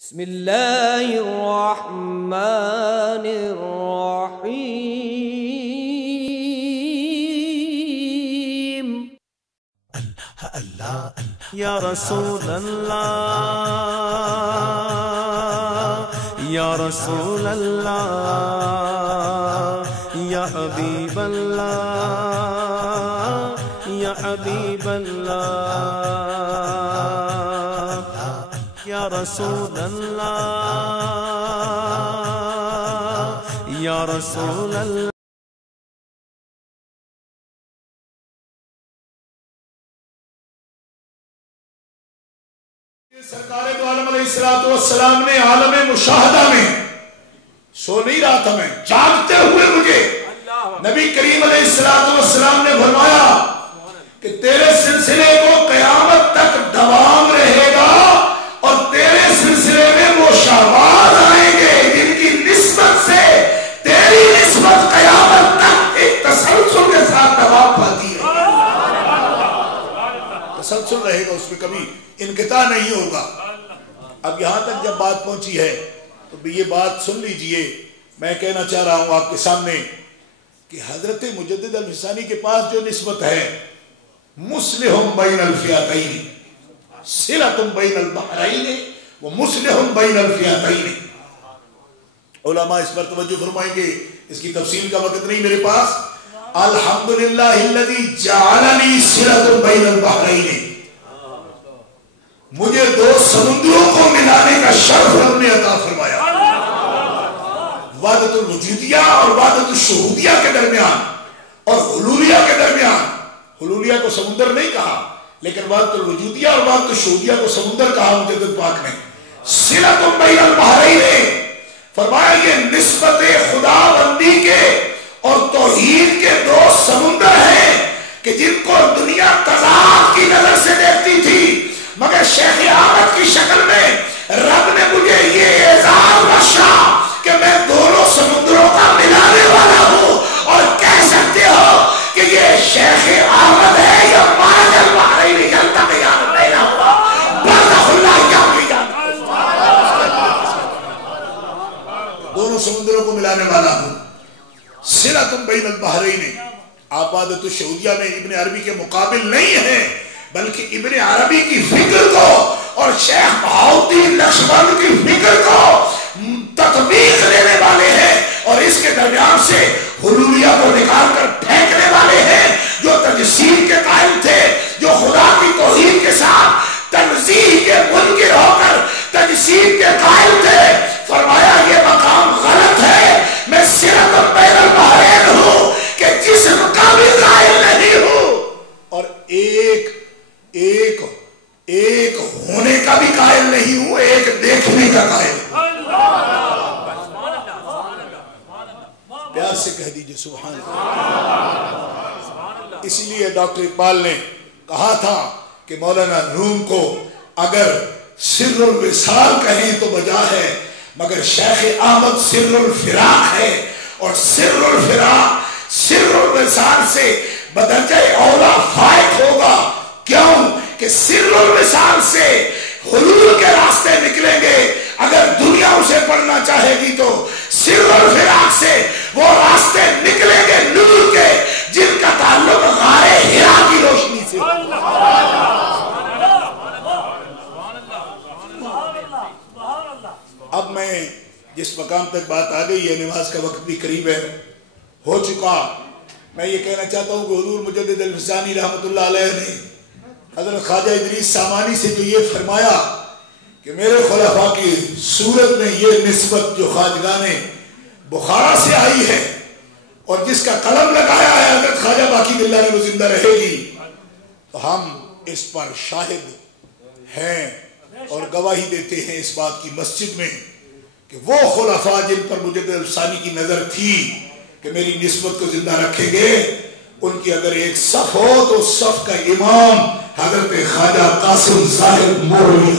بسم اللہ الرحمن الرحیم اللہ اللہ یا رسول اللہ یا رسول اللہ یا حبیب اللہ یا حبیب اللہ یا رسول اللہ یا رسول اللہ سرکار دو عالم علیہ السلام نے عالم مشاہدہ میں سو نہیں رہا تھا، میں جاگتے ہوئے مجھے نبی کریم علیہ السلام نے فرمایا کہ تیرے سلسلے کو قیامت تک دوام رہے گا اور تیرے سلسلے میں وہ شہباز آئیں گے جن کی نسبت سے تیری نسبت قیامت تک ایک تسلسل کے ساتھ دوام پاتی ہے۔ تسلسل رہے گا، اس میں کبھی انقطاع نہیں ہوگا۔ اب یہاں تک جب بات پہنچی ہے تو یہ بات سن لیجئے، میں کہنا چاہ رہا ہوں آپ کے سامنے کہ حضرت مجدد الفسانی کے پاس جو نسبت ہے مصلحٌ بین الفئتین، صلۃ بین البحرین و مصلحٌ بین الفئتین۔ علماء اس پر توجہ فرمائیں گے، اس کی تفصیل کا وقت نہیں میرے پاس۔ الحمدللہ الذی جعلنی صلۃ بین البحرین، مجھے دو سمندروں کو ملانے کا شرف رب نے عطا فرمایا، وحدت الوجودیہ اور وحدت الشہودیہ کے درمیان اور حلولیہ کے درمیان۔ حلولیہ کو سمندر نہیں کہا لیکن وحدت الوجودیہ اور وحدت الشہودیہ کو سمندر کہا مجدد پاک نے۔ صلۃ بین البحرین، فرمایا یہ نسبت خدا بندی کے اور توحید کے دو سمندر ہیں کہ جن کو دنیا تضاد کی نظر سے دیکھتی تھی، مگر شیخ احمد کی شکل میں رب نے مجھے یہ اعزاز بخشا کہ میں دونوں سمندروں کا ملانے والا ہوں، اور کہہ سکتے ہو کہ یہ شیخ احمد ہے یا مارج البحرین یلتقیان بینہما برزخ لا یبغیان، دونوں سمندروں کو ملانے والا ہوں۔ صلۃ بین البحرین، آپ وحدت الشہودیہ میں ابن عربی کے مقابل نہیں ہیں، بلکہ ابن عربی کی فکر کو اور شیخ بہاؤالدین نقشبند کی فکر کو تطبیق دینے والے ہیں، اور اس کے درمیان سے حلولیہ کو نکال کر پھینکنے والے ہیں جو تجسیم کے قائل تھے، جو خدا کی توحید کے ساتھ تنزیہ کے منکر ہو کر تجسیم کے قائل تھے۔ فرمایا یہ مقام غلط ہے، میں صلۃ بین البحرین ہوں کہ جسم کا بھی قائل نہیں ہوں اور ایک ہونے کا بھی قائل نہیں ہوں، ایک دیکھنے کا قائل ہوں۔ پیار سے کہہ دیجئے سبحان اللہ۔ اس لیے ڈاکٹر اقبال نے کہا تھا کہ مولانا روم کو اگر سر الوصال کہیں تو بجا ہے، مگر شیخ احمد سر الفراق ہے، اور سر الفراق سر الوصال سے بدرجہ اولا فائق ہوگا۔ کیوں کہ سر الوصال سے حلول کے راستے نکلیں گے، اگر دنیا اسے پڑھنا چاہے گی تو سر الفراق سے وہ راستے نکلیں گے نور کے جن کا تعلق غار حرا کی روشنی سے۔ اب میں جس مقام تک بات آ گئی ہے، نماز کا وقت بھی قریب ہے، ہو چکا، میں یہ کہنا چاہتا ہوں کہ حضور مجدد الفسانی رحمت اللہ علیہ نے حضرت خواجہ ادریس سامانی سے جو یہ فرمایا کہ میرے خلفاء کی صورت میں یہ نسبت جو خواجگان بخارا سے آئی ہے اور جس کا قلم لگایا ہے حضرت خواجہ باقی باللہ نے وہ زندہ رہے گی، تو ہم اس پر شاہد ہیں اور گواہی دیتے ہیں اس بات کی مسجد میں کہ وہ خلفاء جن پر مجدد الفسانی کی نظر تھی کہ میری نسبت کو زندہ رکھیں گے، ان کی اگر ایک صف ہو تو صف کا امام حضرت خواجہ قاسم صاحب مولوی۔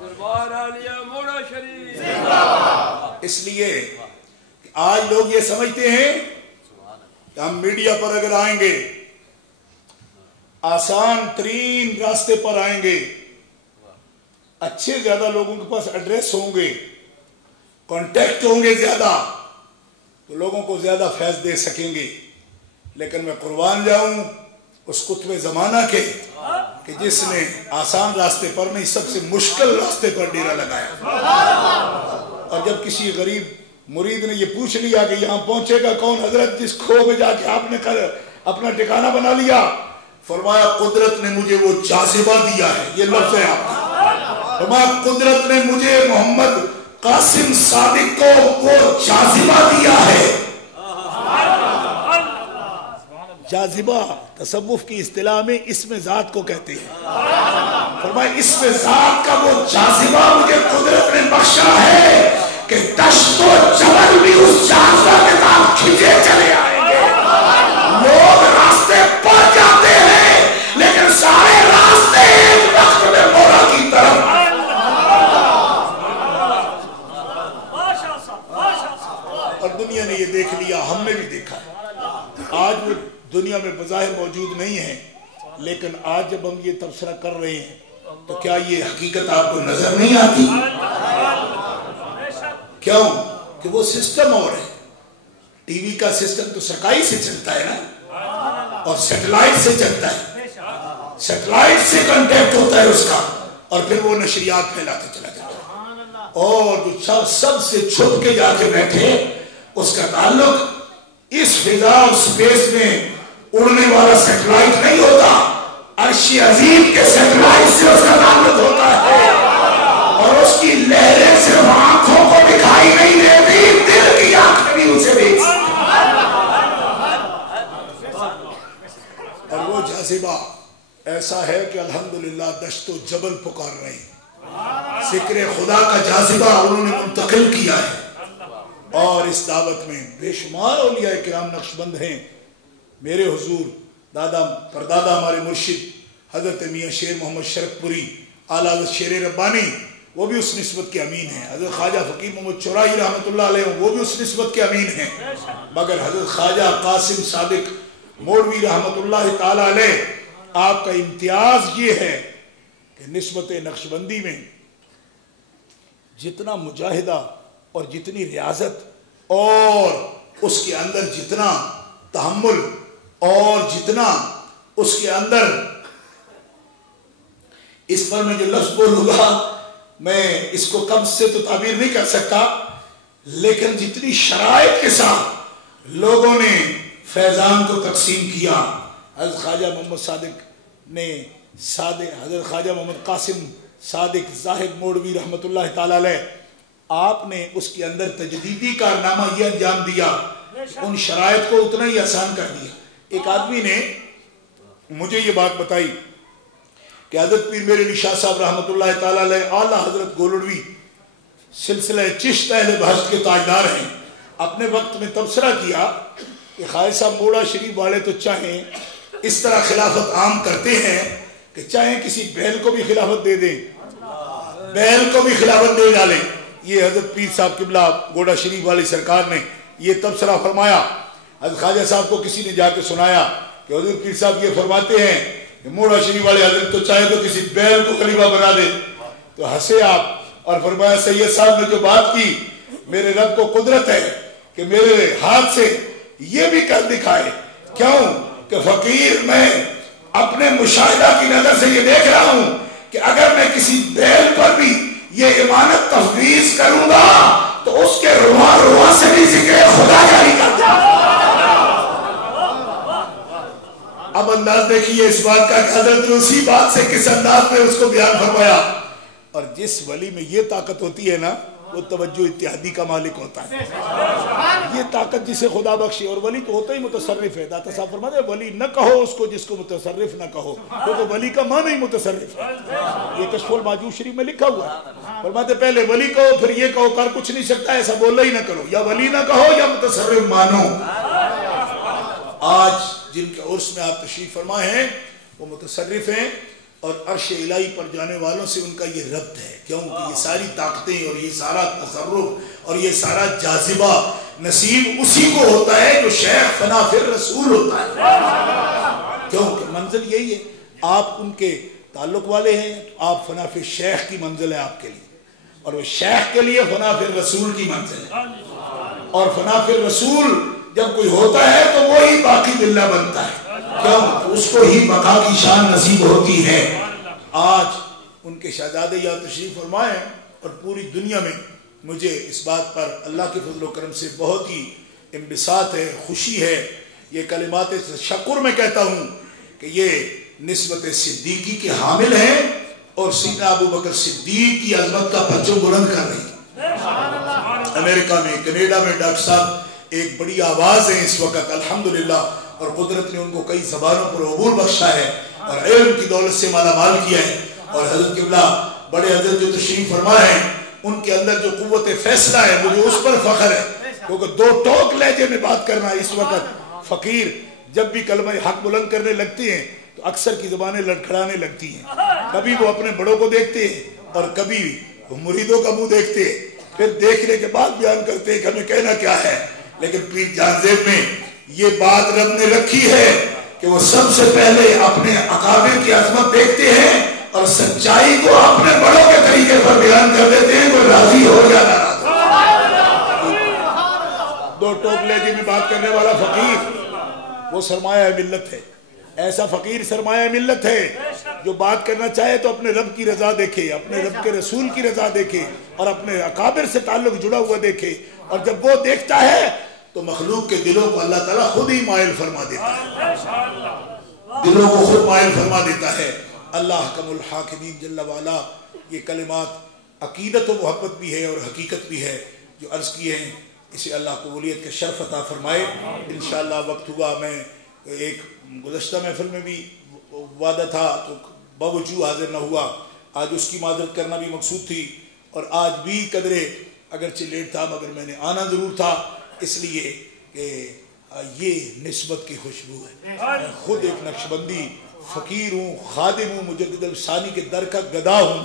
دربار عالیہ موڑا شریف اس لیے کہ آج لوگ یہ سمجھتے ہیں کہ ہم میڈیا پر اگر آئیں گے آسان ترین راستے پر آئیں گے, اچھے زیادہ لوگوں کے پاس ایڈریس ہوں گے, کانٹیکٹ ہوں گے زیادہ, تو لوگوں کو زیادہ فیض دے سکیں گے. لیکن میں قربان جاؤں اس قطب زمانہ کے کہ جس نے آسان راستے پر نہیں سب سے مشکل راستے پر ڈیرا لگایا. اور جب کسی غریب مرید نے یہ پوچھ لیا کہ یہاں پہنچے گا کون, حضرت جس کھو میں جا کے آپ نے اپنا ٹھکانہ بنا لیا, فرمایا قدرت نے مجھے وہ جاذبہ دیا ہے. یہ لفظ ہے آپ کا. فرمایا قدرت نے مجھے محمد قاسم صادق کو وہ جاذبہ دیا ہے. جاذبہ تصوف کی اصطلاح میں اسم ذات کو کہتے ہیں. فرمایا اسم ذات کا وہ جاذبہ مجھے قدرت نے بخشا ہے کہ دشت و جبل بھی اس جاذبہ کے ساتھ کھینچے چلے آئیں گے. لوگ راستے پر جاتے ہیں لیکن سارے راستے ایک وقت میں مولا کی طرف. اور دنیا نے یہ دیکھ لیا, ہم نے بھی دیکھا. آج وہ دنیا میں بظاہر موجود نہیں ہے, لیکن آج جب ہم یہ تبصرہ کر رہے ہیں تو کیا یہ حقیقت آپ کو نظر نہیں آتی؟ کیوں کہ وہ سسٹم اور ہے. ٹی وی کا سسٹم تو سکائی سے چلتا ہے نا, اور سیٹلائٹ سے چلتا ہے. سیٹلائٹ سے کنٹیکٹ ہوتا ہے اس کا, اور پھر وہ نشریات پھیلاتے چلا جاتا ہے. اور جو سب سے چھپ کے جا کے بیٹھے اس کا تعلق اس فضا اور سپیس میں اڑنے والا سیٹلائٹ نہیں ہوتا, عرش عظیم کے سیٹلائٹ سے اس کا تعلق ہوتا ہے. اور اس کی لہریں صرف آنکھوں کو دکھائی نہیں دیتی, دل کی آنکھیں بھی اسے دیکھتی. اور وہ جاذبہ ایسا ہے کہ الحمدللہ دشت و جبل پکار رہے ہیں. ذکر خدا کا جاذبہ انہوں نے منتقل کیا ہے. اور اس دعوت میں بے شمار اولیاء کرام نقشبند ہیں. میرے حضور دادا پردادا ہمارے مرشد حضرت میاں شیر محمد شرک پوری اعلیٰ حضرت شیر ربانی, وہ بھی اس نسبت کے امین ہیں. حضرت خواجہ فقیر محمد چورائی رحمۃ اللہ علیہ وہ بھی اس نسبت کے امین ہیں. مگر حضرت خواجہ قاسم صادق مولوی رحمۃ اللہ تعالی علیہ, آپ کا امتیاز یہ ہے کہ نسبت نقشبندی میں جتنا مجاہدہ اور جتنی ریاضت اور اس کے اندر جتنا تحمل اور جتنا اس کے اندر, اس پر میں جو لفظ بولوں گا میں اس کو کم سے تو تعبیر نہیں کر سکتا, لیکن جتنی شرائط کے ساتھ لوگوں نے فیضان کو تقسیم کیا. حضرت خواجہ محمد صادق نے حضرت خواجہ محمد قاسم صادق زاہد موڑوی رحمۃ اللہ تعالی علیہ, آپ نے اس کے اندر تجدیدی کارنامہ یہ انجام دیا, ان شرائط کو اتنا ہی آسان کر دیا. ایک آدمی نے مجھے یہ بات بتائی کہ حضرت پیر میرے علی شاہ صاحب رحمۃ اللہ تعالی علیہ اعلیٰ حضرت گولڑوی سلسلہ چشت اہل بہشت کے تاجدار ہیں. اپنے وقت میں تبصرہ کیا کہ خواجہ صاحب موڑا شریف والے تو چاہیں اس طرح خلافت عام کرتے ہیں کہ چاہیں کسی بیل کو بھی خلافت دے دیں, بیل کو بھی خلافت دے ڈالیں. یہ حضرت پیر صاحب قبلہ گوڑا شریف والی سرکار نے یہ تبصرہ فرمایا. حضرت خواجہ صاحب کو کسی نے جا کے سنایا کہ حضرت پیر صاحب یہ فرماتے ہیں کہ موڑا شریف والے حضرت تو چاہے تو کسی بیل کو خلیفہ بنا دے. تو ہنسے آپ اور فرمایا سید صاحب نے جو بات کی, میرے رب کو قدرت ہے کہ میرے ہاتھ سے یہ بھی کر دکھائے. کیوں کہ فقیر میں اپنے مشاہدہ کی نظر سے یہ دیکھ رہا ہوں کہ اگر میں کسی بیل پر بھی یہ امانت تفویض کروں گا تو اس کے رواں سے بھی ذکر خدا جاری کر دوں. اب انداز دیکھیے اس بات کا کہ حضرت نے اسی بات سے کس انداز میں اس کو بیان فرمایا. اور جس ولی میں یہ طاقت ہوتی ہے نا وہ توجہ اتحادی کا مالک ہوتا ہے. یہ طاقت جسے خدا بخشے, اور ولی تو ہوتا ہی متصرف ہے. داتا صاحب فرماتے ہیں ولی نہ کہو اس کو جس کو متصرف نہ کہو, کیونکہ ولی کا معنی ہی متصرف ہے. یہ کشف الماجوز شریف میں لکھا ہوا ہے. فرماتے پہلے ولی کہو پھر یہ کہو, کر کچھ نہیں سکتا ایسا بولنا ہی نہ کرو. یا ولی نہ کہو یا متصرف مانو. آج جن کے عرس میں آپ تشریف فرما ہیں وہ متصرف ہیں اور عرش الہی پر جانے والوں سے ان کا یہ ربط ہے، کیونکہ یہ ساری طاقتیں اور یہ سارا تصرف اور یہ سارا جاذبہ نصیب اسی کو ہوتا ہے جو شیخ فنا فی الرسول ہوتا ہے، کیونکہ منزل یہی ہے، آپ ان کے تعلق والے ہیں تو آپ فنا فی الشیخ کی منزل ہے آپ کے لیے، اور وہ شیخ کے لیے فنا فی الرسول کی منزل ہے، اور فنا فی الرسول جب کوئی ہوتا ہے تو وہی باقی باللہ بنتا ہے، کیوں؟ اس کو ہی بقا کی شان نصیب ہوتی ہے۔ آج ان کے شہزادے یا تشریف فرمائے ہیں اور پوری دنیا میں مجھے اس بات پر اللہ کے فضل و کرم سے بہت ہی انبساط ہے، خوشی ہے۔ یہ کلمات تشکر میں کہتا ہوں کہ یہ نسبت صدیقی کے حامل ہیں اور سیدنا ابو بکر صدیق کی عظمت کا پرچم بلند کر رہی ہیں۔ امریکہ میں، کینیڈا میں ڈاکٹر صاحب ایک بڑی آواز ہے اس وقت الحمدللہ، اور قدرت نے ان کو کئی زبانوں پر عبور بخشا ہے اور علم کی دولت سے مالا مال کیا ہے، اور حضرت قبلہ بڑے حضرت جو تشریف فرما ہیں ان کے اندر جو قوت فیصلہ ہے مجھے اس پر فخر ہے، کیونکہ دو ٹوک لہجے میں بات کرنا اس وقت فقیر جب بھی کلمہ حق بلند کرنے لگتے ہیں تو اکثر کی زبانیں لڑکھڑانے لگتی ہیں، کبھی وہ اپنے بڑوں کو دیکھتے ہیں اور کبھی وہ مریدوں کا منہ دیکھتے ہیں، پھر دیکھنے کے بعد بیان کرتے ہیں کہ ہمیں کہنا کیا ہے، لیکن پیر جان زیب میں یہ بات رب نے رکھی ہے کہ وہ سب سے پہلے اپنے اکابر کی عظمت دیکھتے ہیں اور سچائی کو اپنے بڑوں کے طریقے پر بیان کر دیتے ہیں، کوئی راضی ہو یا نہ راضی۔ دو ٹوک لہجے میں بات کرنے والا فقیر وہ سرمایہ ملت ہے، ایسا فقیر سرمایہ ملت ہے جو بات کرنا چاہے تو اپنے رب کی رضا دیکھے، اپنے رب کے رسول کی رضا دیکھے اور اپنے اکابر سے تعلق جڑا ہوا دیکھے، اور جب وہ دیکھتا ہے تو مخلوق کے دلوں کو اللہ تعالیٰ خود ہی مائل فرما دیتا ہے، دلوں کو خود مائل فرما دیتا ہے۔ اللہ حکم الحاکمین جل وعلا یہ کلمات عقیدت و محبت بھی ہے اور حقیقت بھی ہے جو عرض کیے ہیں، اسے اللہ قبولیت کے شرف عطا فرمائے۔ انشاءاللہ وقت ہوا، میں ایک گزشتہ محفل میں بھی وعدہ تھا تو باوجود حاضر نہ ہوا، آج اس کی معذرت کرنا بھی مقصود تھی، اور آج بھی قدرے اگرچہ لیٹ تھا مگر میں نے آنا ضرور تھا، اس لیے کہ یہ نسبت کی خوشبو ہے۔ میں خود ایک نقشبندی فقیر ہوں، خادم ہوں، مجدد الثانی کے در کا گدا ہوں،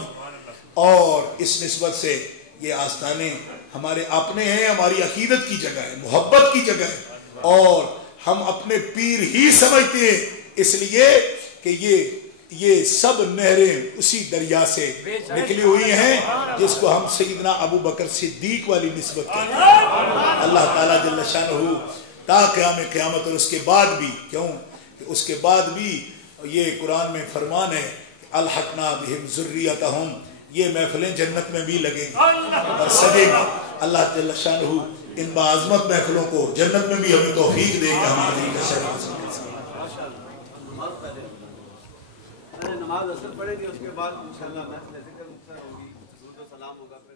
اور اس نسبت سے یہ آستانے ہمارے اپنے ہیں، ہماری عقیدت کی جگہ ہے، محبت کی جگہ ہے، اور ہم اپنے پیر ہی سمجھتے ہیں، اس لیے کہ یہ سب نہریں اسی دریا سے نکلی ہوئی ہیں جس کو ہم سیدنا ابو بکر صدیق والی نسبت کہتے ہیں۔ اللہ تعالیٰ جل شانہ تا قیام قیامت اور اس کے بعد بھی، کیوں کہ اس کے بعد بھی یہ قرآن میں فرمان ہے الحقنا بہم ذریتہم، یہ محفلیں جنت میں بھی لگیں گی اور سجیں گی۔ اللہ جل شانہ ان باعظمت محفلوں کو جنت میں بھی ہمیں توفیق دے کہ ہم حاضری کا شرف حاصل کر سکیں۔ نماز اثر پڑے گی، اس کے بعد انشاءاللہ محفل ذکر ہوگی، درود و سلام ہوگا، پھر